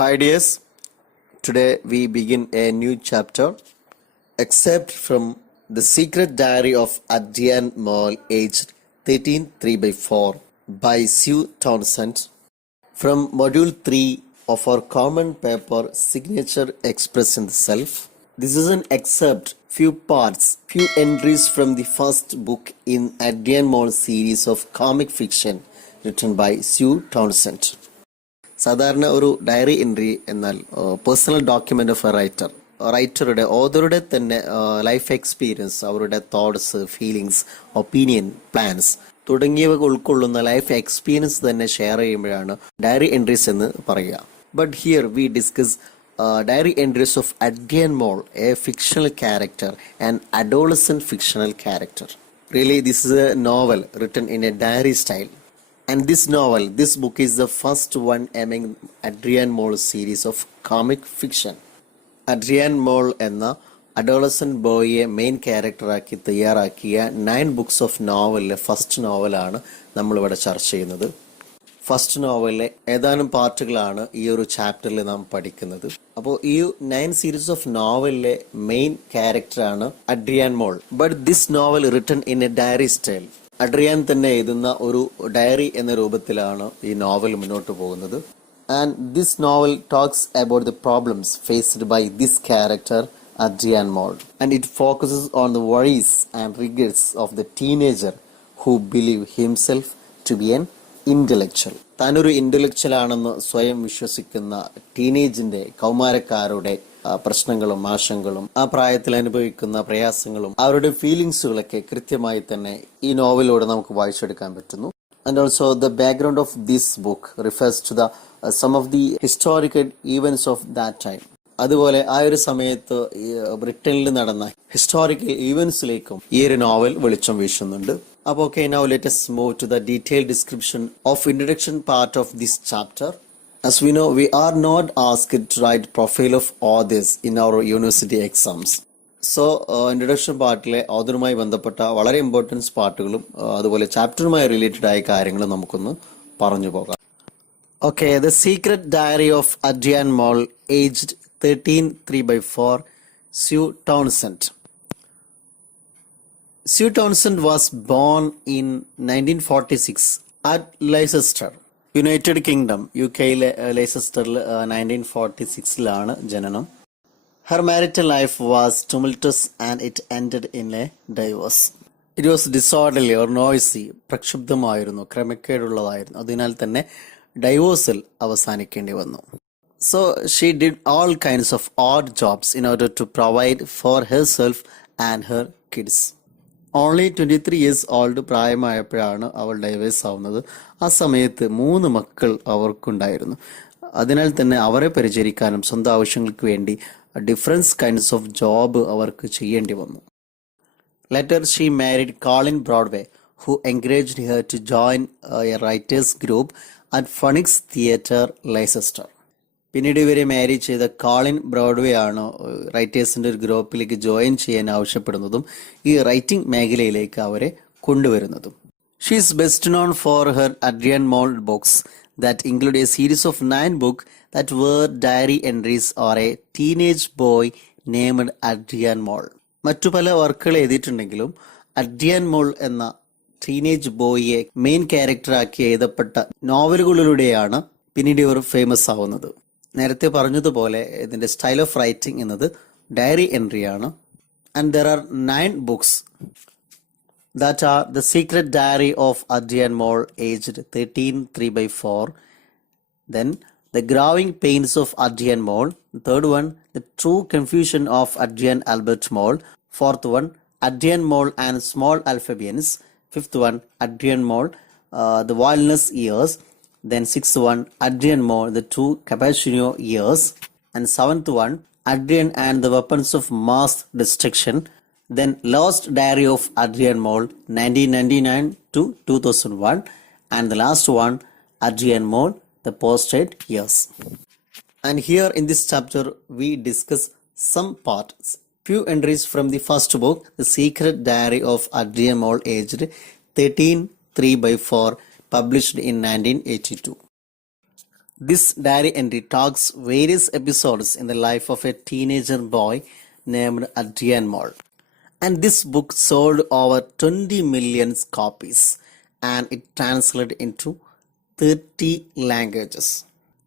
Hi dears, today we begin a new chapter, except from The Secret Diary of Adrian Mole, aged 13, 3 by 4, by Sue Townsend, from Module 3 of our common paper Signature Express in the Self. This is an excerpt, few parts, few entries from the first book in Adrian Mole series of comic fiction written by Sue Townsend. സാധാരണ ഒരു diary entry എന്നാൽ personal document of a റൈറ്ററുടെ ഓതറുടെ തന്നെ life experience, അവരുടെ thoughts, feelings, opinion, plans തുടങ്ങിയവ ഉൾക്കൊള്ളുന്ന life experience തന്നെ ഷെയർ ചെയ്യുമ്പോഴാണ് ഡയറി എൻട്രീസ് എന്ന് പറയുക. But here we discuss diary entries of Adrian Mole, a fictional character and adolescent fictional character. Really, this is a novel written in a diary style. And this book is the first one among Adrian Mole's series of comic fiction. Adrian Mole എന്ന adolescent ബോയിയെ main ക്യാരക്ടറാക്കി തയ്യാറാക്കിയ 9 books of നോവലിലെ first നോവലാണ് നമ്മളിവിടെ ചർച്ച ചെയ്യുന്നത്. First നോവലിലെ ഏതാനും പാർട്ടുകളാണ് ഈ ഒരു ചാപ്റ്ററിൽ നാം പഠിക്കുന്നത്. അപ്പോൾ ഈ 9 സീരീസ് ഓഫ് നോവലിലെ മെയിൻ ക്യാരക്ടറാണ് Adrian Mole. But this novel written in a diary style. Adrian തന്നെ എഴുതുന്ന ഒരു ഡയറി എന്ന രൂപത്തിലാണ് ഈ നോവൽ മുന്നോട്ട് പോകുന്നത്. And this novel talks about the problems faced by this character Adrian Mole, and it focuses on the worries and regrets of the teenager who believe himself to be an intellectual. താനൊരു intellectual ആണെന്ന് സ്വയം വിശ്വസിക്കുന്ന ടീനേജിന്റെ കൗമാരക്കാരുടെ പ്രശ്നങ്ങളും ആശങ്കകളും ആ പ്രായത്തിൽ അനുഭവിക്കുന്ന പ്രയാസങ്ങളും അവരുടെ ഫീലിങ്സുകളൊക്കെ കൃത്യമായി തന്നെ ഈ നോവലിലൂടെ നമുക്ക് വായിച്ചെടുക്കാൻ പറ്റുന്നു. And also the background of this book refers to the some of the historical events of that time. അതുപോലെ ആ ഒരു സമയത്ത് ബ്രിട്ടനിൽ നടന്ന ഹിസ്റ്റോറിക്കൽ ഈവന്റ്സിലേക്കും ഈ ഒരു നോവൽ വെളിച്ചം വീശുന്നുണ്ട്. അപ്പോൾ okay, now let us move to the detailed description of introduction part of this chapter. As we know, we are not asked to write profile of authors in our university exams. So introduction പാർട്ടിലെ ഓതറുമായി ബന്ധപ്പെട്ട വളരെ importance പാർട്ടുകളും അതുപോലെ ചാപ്റ്ററുമായി related ആയ കാര്യങ്ങളും നമുക്കൊന്ന് പറഞ്ഞു പോകാം. Okay, the secret diary of Adrian Mole, aged 13, 3 by 4, Sue Townsend. Sue Townsend was born in 1946 at Leicester, United Kingdom, യുകെയിലെ ലെയ്സസ്റ്ററിൽ 1946 ജനനം. Her marital life was tumultuous and it ended in a divorce. It was disorderly or noisy, പ്രക്ഷുബ്ധമായിരുന്നു, ക്രമക്കേടുള്ളതായിരുന്നു. അതിനാൽ തന്നെ ഡൈവോഴ്സിൽ അവസാനിക്കേണ്ടി വന്നു. So she did all kinds of odd jobs in order to provide for herself and her kids. Only 23 years old പ്രായമായപ്പോഴാണ് അവൾ divorce ആവുന്നത്. ആ സമയത്ത് 3 മക്കൾ അവർക്കുണ്ടായിരുന്നു. അതിനാൽ തന്നെ അവരെ പരിചരിക്കാനും സ്വന്തം ആവശ്യങ്ങൾക്ക് വേണ്ടി ഡിഫറൻസ് കൈൻഡ്സ് ഓഫ് ജോബ് അവർക്ക് ചെയ്യേണ്ടി വന്നു. Later she married Colin Broadway, who encouraged her to join a writers group at Phoenix Theatre, Leicester. പിന്നീട് ഇവരെ മാരി ചെയ്ത കോളിൻ ബ്രോഡ്വേ ആണ് റൈറ്റേഴ്സിന്റെ ഒരു ഗ്രൂപ്പിലേക്ക് ജോയിൻ ചെയ്യാൻ ആവശ്യപ്പെടുന്നതും ഈ റൈറ്റിംഗ് മേഖലയിലേക്ക് അവരെ കൊണ്ടുവരുന്നതും. She is best known for her Adrian Mole books that include a series of 9 books that were diary entries or a teenage boy named Adrian Mole. മറ്റു പല വർക്കുകൾ എഴുതിയിട്ടുണ്ടെങ്കിലും അഡ്രിയൻ മോൾ എന്ന ടീനേജ് ബോയിയെ മെയിൻ ക്യാരക്ടറാക്കി എഴുതപ്പെട്ട നോവലുകളിലൂടെയാണ് പിന്നീട് ഇവർ ഫേമസ് ആവുന്നത്. നേരത്തെ പറഞ്ഞതുപോലെ ഇതിന്റെ സ്റ്റൈൽ ഓഫ് റൈറ്റിംഗ് എന്നത് ഡയറി എൻട്രി ആണ്. And there are 9 books that are The Secret Diary of Adrian Mole, aged 13, 3 by 4. Then The Growing Pains of Adrian Mole. The third one, The True Confusion of Adrian Albert Mole. Fourth one, Adrian Mole and Small Amphibians. Fifth one, Adrian Mole, The Wilderness Years. Then 6th one, Adrian Mole, The Two Cappuccino Years. And 7th one, Adrian and the Weapons of Mass Destruction. Then Lost Diary of Adrian Mole, 1999 to 2001. And the last one, Adrian Mole, The Post-it Years. And here in this chapter, we discuss some parts. Few entries from the first book, The Secret Diary of Adrian Mole, aged 13, 3 by 4, published in 1982. This diary entry talks various episodes in the life of a teenager boy named Adrian Mole. And this book sold over 20 million copies and it translated into 30 languages.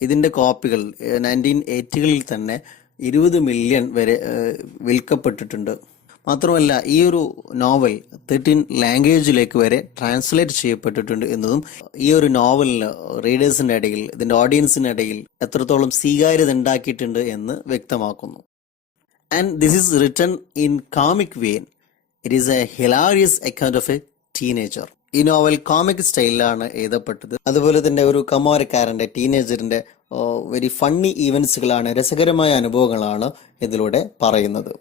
ഇതിൻ്റെ കോപ്പികൾ 1980കളിൽ തന്നെ 20 million വരെ വിൽക്കപ്പെട്ടിട്ടുണ്ട്. മാത്രമല്ല ഈ ഒരു novel 13 ലാംഗ്വേജിലേക്ക് വരെ translate ചെയ്യപ്പെട്ടിട്ടുണ്ട് എന്നതും ഈ ഒരു നോവലിന് റീഡേഴ്സിന്റെ ഇടയിൽ, ഇതിന്റെ ഓഡിയൻസിന്റെ ഇടയിൽ എത്രത്തോളം സ്വീകാര്യത ഉണ്ടാക്കിയിട്ടുണ്ട് എന്ന് വ്യക്തമാക്കുന്നു. And this is written in comic vein. It is a hilarious account of a teenager. ഈ നോവൽ കോമിക് സ്റ്റൈലിലാണ് എഴുതപ്പെട്ടത്. അതുപോലെ തന്നെ ഒരു കൗമാരക്കാരന്റെ ടീനേജറിന്റെ വെരി ഫണ്ണി ഈവൻസുകളാണ്, രസകരമായ അനുഭവങ്ങളാണ് ഇതിലൂടെ പറയുന്നത്.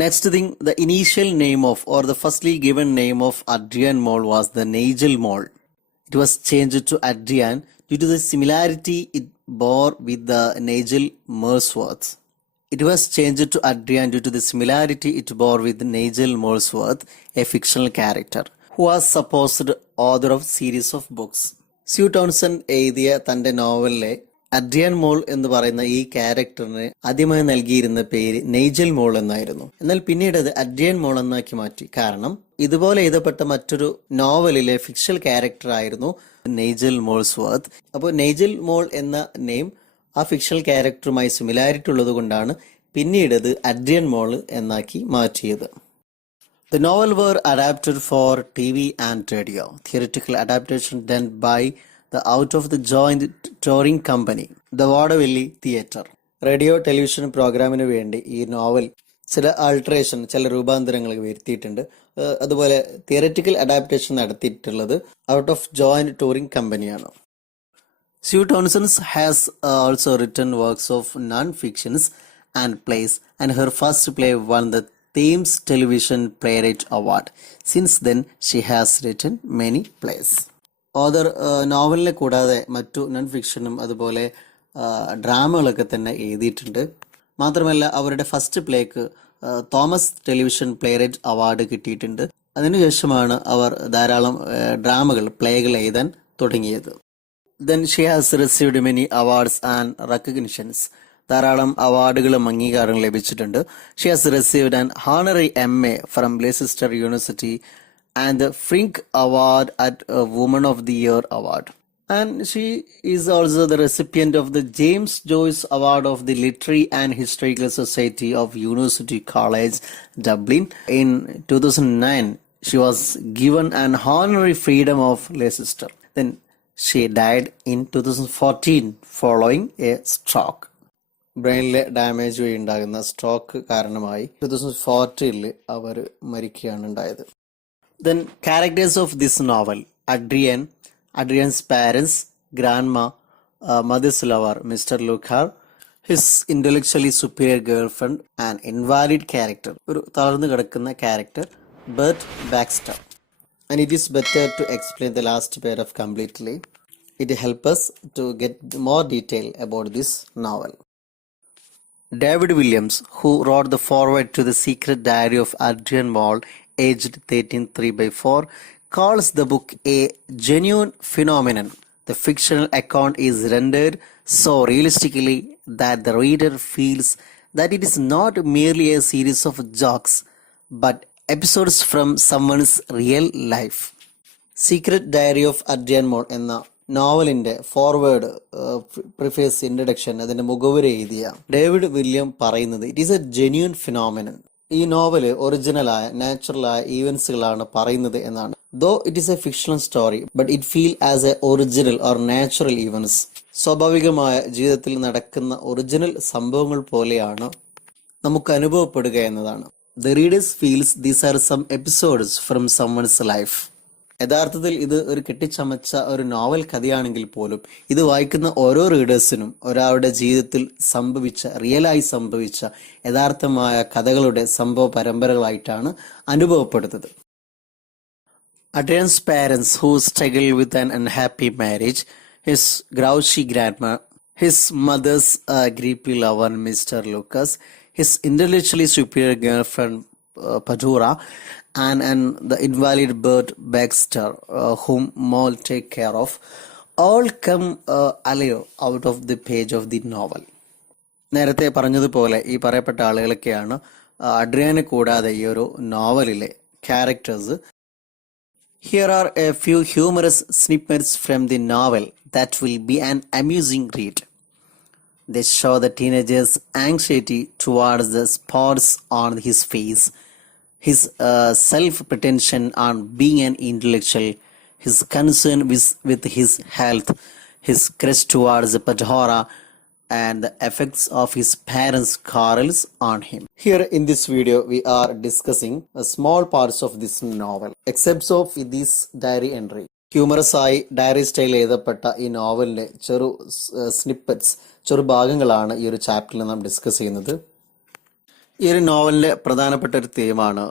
Next thing, the initial name of or the firstly given name of Adrian Mole was the Nigel Mole. It was changed to Adrian due to the similarity it bore with the Nigel Molesworth. It was changed to Adrian due to the similarity it bore with Nigel Molesworth, a fictional character, who was supposed author of series of books. Sue Townsend എഴുതിയ തന്റെ നോവലിലെ Adrian മോൾ എന്ന് പറയുന്ന ഈ ക്യാരക്ടറിന് ആദ്യമായി നൽകിയിരുന്ന പേര് നെയ്ജൽ മോൾ എന്നായിരുന്നു. എന്നാൽ പിന്നീട് അത് അഡ്രിയൻ മോൾ എന്നാക്കി മാറ്റി. കാരണം ഇതുപോലെ എഴുതപ്പെട്ട മറ്റൊരു നോവലിലെ ഫിക്ഷൽ ക്യാരക്ടർ ആയിരുന്നു നെയ്ജൽ മോൾസ്വർത്ത്. അപ്പോൾ നെയ്ജൽ മോൾ എന്ന നെയിം ആ ഫിക്ഷൽ ക്യാരക്ടറുമായി സിമിലാരിറ്റി ഉള്ളത് കൊണ്ടാണ് പിന്നീട് അത് അഡ്രിയൻ മോൾ എന്നാക്കി മാറ്റിയത്. The novel were adapted for TV and radio. Theatrical adaptation done by the out of the joint touring company, the Vaudeville Theatre. Radio television പ്രോഗ്രാമിന് വേണ്ടി ഈ നോവൽ ചില ആൾട്ടറേഷൻ, ചില രൂപാന്തരങ്ങൾ വരുത്തിയിട്ടുണ്ട്. അതുപോലെ തിയററ്റിക്കൽ അഡാപ്റ്റേഷൻ നടത്തിയിട്ടുള്ളത് ഔട്ട് ഓഫ് ജോയിന്റ് ടൂറിംഗ് കമ്പനിയാണ്. Sue Townsend's has also written works of non fictions and plays and her first play won the Thames Television Playwright Award. Since then, she has written many plays. Author നോവലിനെ കൂടാതെ മറ്റു non ഫിക്ഷനും അതുപോലെ ഡ്രാമകളൊക്കെ തന്നെ എഴുതിയിട്ടുണ്ട്. മാത്രമല്ല അവരുടെ first plaque Thomas television playwright award കിട്ടിയിട്ടുണ്ട്. അതിനുശേഷമാണ് അവർ ധാരാളം ഡ്രാമകൾ, പ്ലേകൾ എഴുതാൻ തുടങ്ങിയത്. Then she has received many awards and recognitions. ധാരാളം അവാർഡുകളും അംഗീകാരങ്ങളും ലഭിച്ചിട്ടുണ്ട്. She has received an honorary MA from Leicester University and the Frink award at Woman of the Year award. And she is also the recipient of the James Joyce award of the Literary and Historical Society of University College Dublin. In 2009 she was given an honorary freedom of Leicester. Then she died in 2014 following a stroke. ബ്രെയിനിലെ damage വഴി ഉണ്ടാകുന്ന stroke കാരണമായി 2014 അവർ മരിക്കുകയാണ് ഉണ്ടായത്. Then characters of this novel: Adrian's parents, grandma, mother's lover Mr Lucas, his intellectually superior girlfriend, and invalid character, ഒരു തളർന്നു കിടക്കുന്ന character, Bert Baxter. And it is better to explain the last paragraph completely. It help us to get more detail about this novel. David Williams, who wrote the foreword to The Secret Diary of Adrian Mole, aged 13 3/4, calls the book a genuine phenomenon. The fictional account is rendered so realistically that the reader feels that it is not merely a series of jokes, but episodes from someone's real life. Secret Diary of Adrian Mole എന്ന നോവലിന്റെ forward, preface, introduction, അതിന്റെ മുഖവുര എഴുതിയ David William പറയുന്നത് it is a genuine phenomenon. ഈ novel ഒറിജിനലായ, നാച്ചുറലായ ഈവൻസുകളാണ് പറയുന്നത് എന്നാണ്. Though it is a fictional story but it feel as a original or natural events. സ്വാഭാവികമായ ജീവിതത്തിൽ നടക്കുന്ന ഒറിജിനൽ സംഭവങ്ങൾ പോലെയാണ് നമുക്ക് അനുഭവപ്പെടുക എന്നതാണ്. The readers feels these are some episodes from someone's life. യഥാർത്ഥത്തിൽ ഇത് ഒരു കെട്ടിച്ചമച്ച ഒരു നോവൽ കഥയാണെങ്കിൽ പോലും ഇത് വായിക്കുന്ന ഓരോ റീഡേഴ്സിനും ഒരാളുടെ ജീവിതത്തിൽ സംഭവിച്ച, റിയലായി സംഭവിച്ച യഥാർത്ഥമായ കഥകളുടെ സംഭവ പരമ്പരകളായിട്ടാണ് അനുഭവപ്പെടുന്നത്. Adrian's parents, who struggle with an unhappy marriage, his grouchy grandma, his mother's creepy lover Mr. Lucas, his intellectually superior girlfriend Padura, and the invalid Bert Baxter, whom Mole take care of, all come alive out of the page of the novel. നേരത്തെ പറഞ്ഞതുപോലെ ഈ പറയപ്പെട്ട ആളുകളൊക്കെയാണ് അഡ്രിയാനെ കൂടാതെ ഈ ഒരു നോവലിലെ characters. Here are a few humorous snippets from the novel that will be an amusing read. They show the teenager's anxiety towards the spots on his face, his self-pretension on being an intellectual, his concern with his health, his crush towards Pandora, and the effects of his parents' quarrels on him. Here in this video, we are discussing small parts of this novel, excerpts of this diary entry. Humorous ആയി diary style എഴുതപ്പെട്ട ഈ നോവലിന്റെ snippets, ചെറു ഭാഗങ്ങളാണ് ഈ ഒരു ചാപ്റ്ററിൽ നാം ഡിസ്കസ് ചെയ്യുന്നത്. ഈ ഒരു നോവലിന്റെ പ്രധാനപ്പെട്ട ഒരു തീമാണ്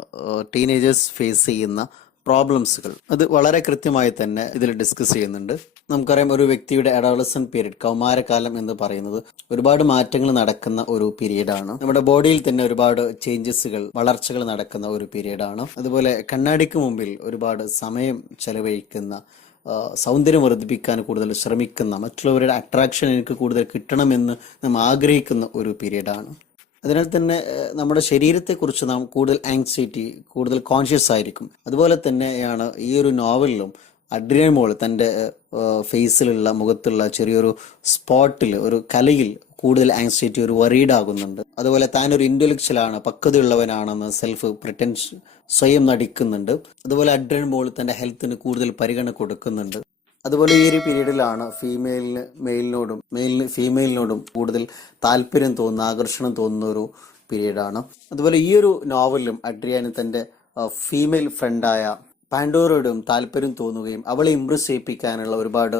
ടീനേജേഴ്സ് ഫേസ് ചെയ്യുന്ന പ്രോബ്ലംസുകൾ. അത് വളരെ കൃത്യമായി തന്നെ ഇതിൽ ഡിസ്കസ് ചെയ്യുന്നുണ്ട്. നമുക്കറിയാം, ഒരു വ്യക്തിയുടെ അഡോളസന്റ് പീരീഡ്, കൗമാരകാലം എന്ന് പറയുന്നത് ഒരുപാട് മാറ്റങ്ങൾ നടക്കുന്ന ഒരു പീരീഡാണ്. നമ്മുടെ ബോഡിയിൽ തന്നെ ഒരുപാട് ചേഞ്ചസുകൾ, വളർച്ചകൾ നടക്കുന്ന ഒരു പീരീഡാണ്. അതുപോലെ കണ്ണാടിക്ക് മുമ്പിൽ ഒരുപാട് സമയം ചെലവഴിക്കുന്ന, സൗന്ദര്യം വർദ്ധിപ്പിക്കാൻ കൂടുതൽ ശ്രമിക്കുന്ന, മറ്റുള്ളവരുടെ അട്രാക്ഷൻ എനിക്ക് കൂടുതൽ കിട്ടണമെന്ന് നാം ആഗ്രഹിക്കുന്ന ഒരു പീരീഡാണ്. അതിനാൽ തന്നെ നമ്മുടെ ശരീരത്തെക്കുറിച്ച് നാം കൂടുതൽ ആങ്സൈറ്റി, കൂടുതൽ കോൺഷ്യസ് ആയിരിക്കും. അതുപോലെ തന്നെയാണ് ഈ ഒരു നോവലിലും അഡ്രിയൻ മോൾ തൻ്റെ ഫേസിലുള്ള, മുഖത്തുള്ള ചെറിയൊരു സ്പോട്ടിൽ, ഒരു കലയിൽ കൂടുതൽ ആങ്സൈറ്റി, ഒരു വറീഡ് ആകുന്നുണ്ട്. അതുപോലെ താനൊരു ഇന്റലക്ച്വലാണ്, പക്വതയുള്ളവനാണെന്ന് സെൽഫ് പ്രിറ്റൻഷൻ സ്വയം നടിക്കുന്നുണ്ട്. അതുപോലെ അഡ്രിയൻ മോൾ തൻ്റെ ഹെൽത്തിന് കൂടുതൽ പരിഗണന കൊടുക്കുന്നുണ്ട്. അതുപോലെ ഈ ഒരു പീരീഡിലാണ് ഫീമെയിലിന് മെയിലിനോടും, മെയിലിന് ഫീമെയിലിനോടും കൂടുതൽ താല്പര്യം തോന്നുന്ന, ആകർഷണം തോന്നുന്ന ഒരു പീരീഡാണ്. അതുപോലെ ഈ ഒരു നോവലിലും അഡ്രിയാന് തൻ്റെ ഫീമെയിൽ ഫ്രണ്ടായ പാൻഡോറയോടും താല്പര്യം തോന്നുകയും അവളെ ഇംപ്രസ് ചെയ്യിപ്പിക്കാനുള്ള ഒരുപാട്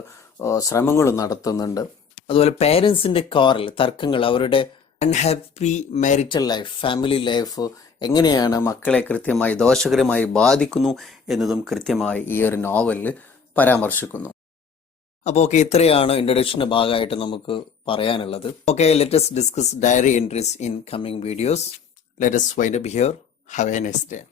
ശ്രമങ്ങളും നടത്തുന്നുണ്ട്. അതുപോലെ പേരൻസിന്റെ കോറൽ, തർക്കങ്ങൾ, അവരുടെ unhappy marital life, family life എങ്ങനെയാണ് മക്കളെ കൃത്യമായി ദോഷകരമായി ബാധിക്കുന്നു എന്നതും കൃത്യമായി ഈ ഒരു നോവലിൽ പരാമർശിക്കുന്നു. അപ്പോൾ ഓക്കെ, ഇത്രയാണ് ഇൻട്രൊഡക്ഷന്റെ ഭാഗമായിട്ട് നമുക്ക് പറയാനുള്ളത്. Okay, let us discuss diary entries in coming videos. Let us wind up here. Have a nice day.